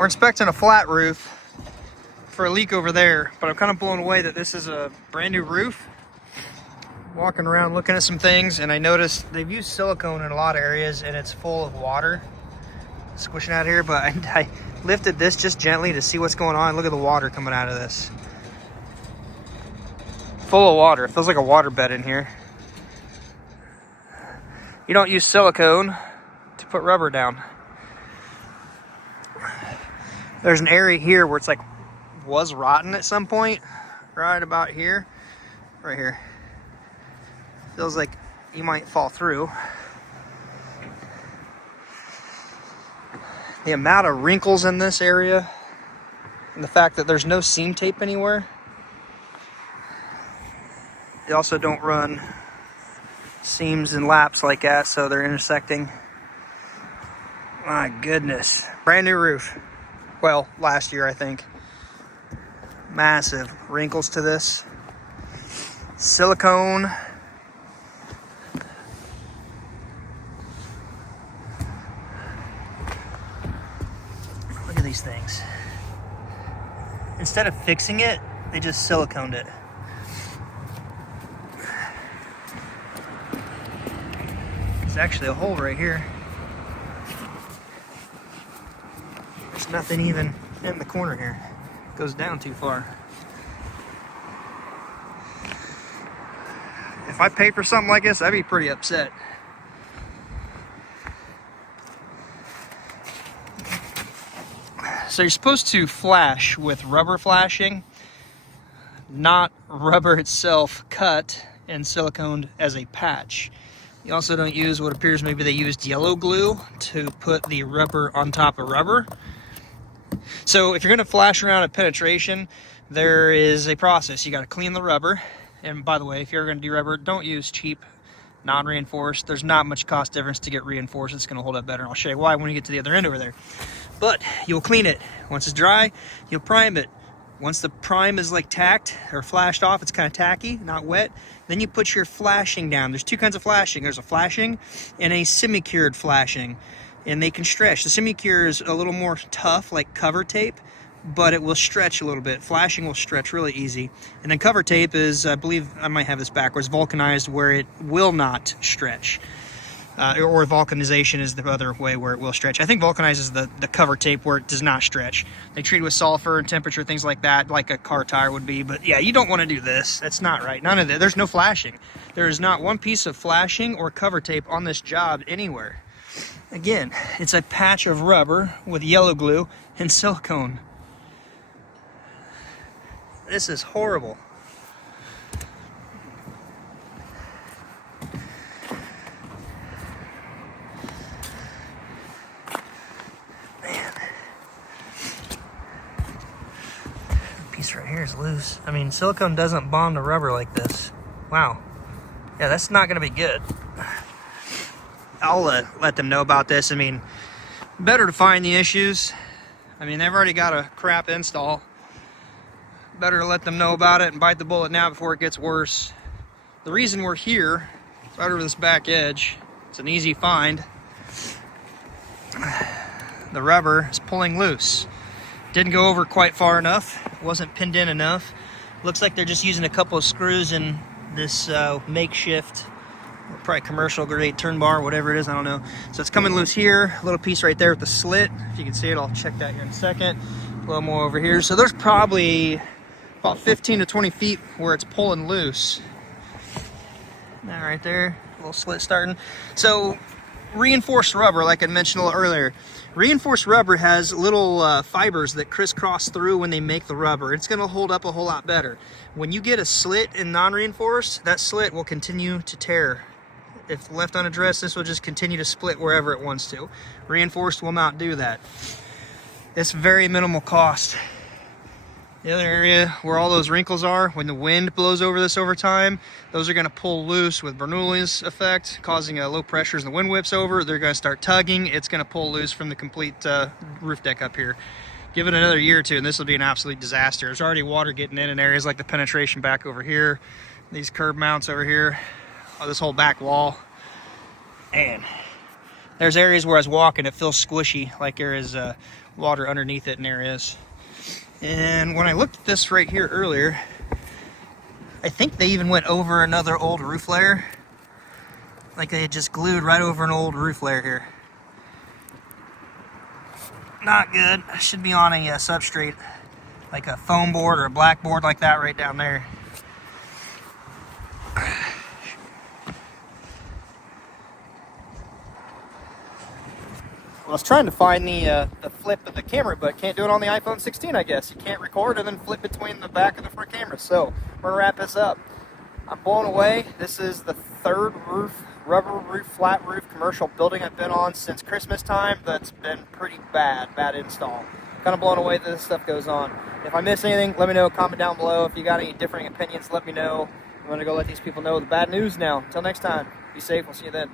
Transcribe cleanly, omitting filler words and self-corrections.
We're inspecting a flat roof for a leak over there, but I'm kind of blown away that this is a brand new roof. Walking around looking at some things, and I noticed they've used silicone in a lot of areas and it's full of water squishing out here, but I lifted this just gently to see what's going on. Look at the water coming out of this. Full of water. It feels like a water bed in here. You don't use silicone to put rubber down. There's an area here where it's like was rotten at some point, right about here, right here. Feels like you might fall through. The amount of wrinkles in this area and the fact that there's no seam tape anywhere. They also don't run seams and laps like that, so they're intersecting. My goodness. Brand new roof. Well, last year, I think. Massive wrinkles to this. Silicone. Look at these things. Instead of fixing it, they just siliconed it. There's actually a hole right here. There's nothing even in the corner here. It goes down too far. If I paid for something like this, I'd be pretty upset. So you're supposed to flash with rubber flashing, not rubber itself cut and siliconed as a patch. You also don't use what appears maybe they used yellow glue to put the rubber on top of rubber. So if you're going to flash around at penetration, there is a process. You got to clean the rubber. And by the way, if you're going to do rubber, don't use cheap non-reinforced. There's not much cost difference to get reinforced. It's going to hold up better. And I'll show you why when you get to the other end over there. But you'll clean it. Once it's dry, you'll prime it. Once the prime is like tacked or flashed off, it's kind of tacky, not wet, then you put your flashing down. There's two kinds of flashing. There's a flashing and a semi-cured flashing, and they can stretch. The semi-cure is a little more tough, like cover tape, but it will stretch a little bit. Flashing will stretch really easy. And then cover tape is, I believe, I might have this backwards, vulcanized, where it will not stretch. Or vulcanization is the other way where it will stretch. I think vulcanized is the cover tape where it does not stretch. They treat it with sulfur and temperature, things like that, like a car tire would be. But yeah, you don't want to do this. That's not right. None of that. There's no flashing. There is not one piece of flashing or cover tape on this job anywhere. Again, it's a patch of rubber with yellow glue and silicone. This is horrible. Piece right here is loose. I mean, silicone doesn't bond to rubber like this. Wow. Yeah, that's not going to be good. I'll let them know about this. I mean, better to find the issues. I mean, they've already got a crap install. Better to let them know about it and bite the bullet now before it gets worse. The reason we're here, it's right over this back edge. It's an easy find. The rubber is pulling loose. Didn't go over quite far enough. Wasn't pinned in enough. Looks like they're just using a couple of screws in this makeshift, probably commercial grade turn bar, whatever it is, I don't know. So it's coming loose here. A little piece right there with the slit. If you can see it, I'll check that here in a second. A little more over here. So there's probably about 15 to 20 feet where it's pulling loose. That right there, a little slit starting. So reinforced rubber, like I mentioned a little earlier, reinforced rubber has little fibers that crisscross through when they make the rubber. It's going to hold up a whole lot better. When you get a slit in non-reinforced, that slit will continue to tear. If left unaddressed, this will just continue to split wherever it wants to. Reinforced will not do that. It's very minimal cost. The other area where all those wrinkles are, when the wind blows over this over time, those are going to pull loose with Bernoulli's effect, causing low pressure as the wind whips over. They're going to start tugging. It's going to pull loose from the complete roof deck up here. Give it another year or two, and this will be an absolute disaster. There's already water getting in areas like the penetration back over here, these curb mounts over here, this whole back wall. And There's areas where I was walking, it feels squishy, like there is water underneath it in areas. And when I looked at this right here earlier, I think they even went over another old roof layer. Like they had just glued right over an old roof layer here. Not good. I should be on a substrate, like a foam board or a black board like that right down there. I was trying to find the flip of the camera, but can't do it on the iPhone 16, I guess. You can't record and then flip between the back and the front camera. So we're gonna wrap this up. I'm blown away. This is the third rubber roof, flat roof commercial building I've been on since Christmas time that's been pretty bad install. Kind of blown away that this stuff goes on. If I miss anything, let me know, comment down below. If you got any differing opinions, let me know. I'm gonna go let these people know the bad news now. Until next time, be safe, we'll see you then.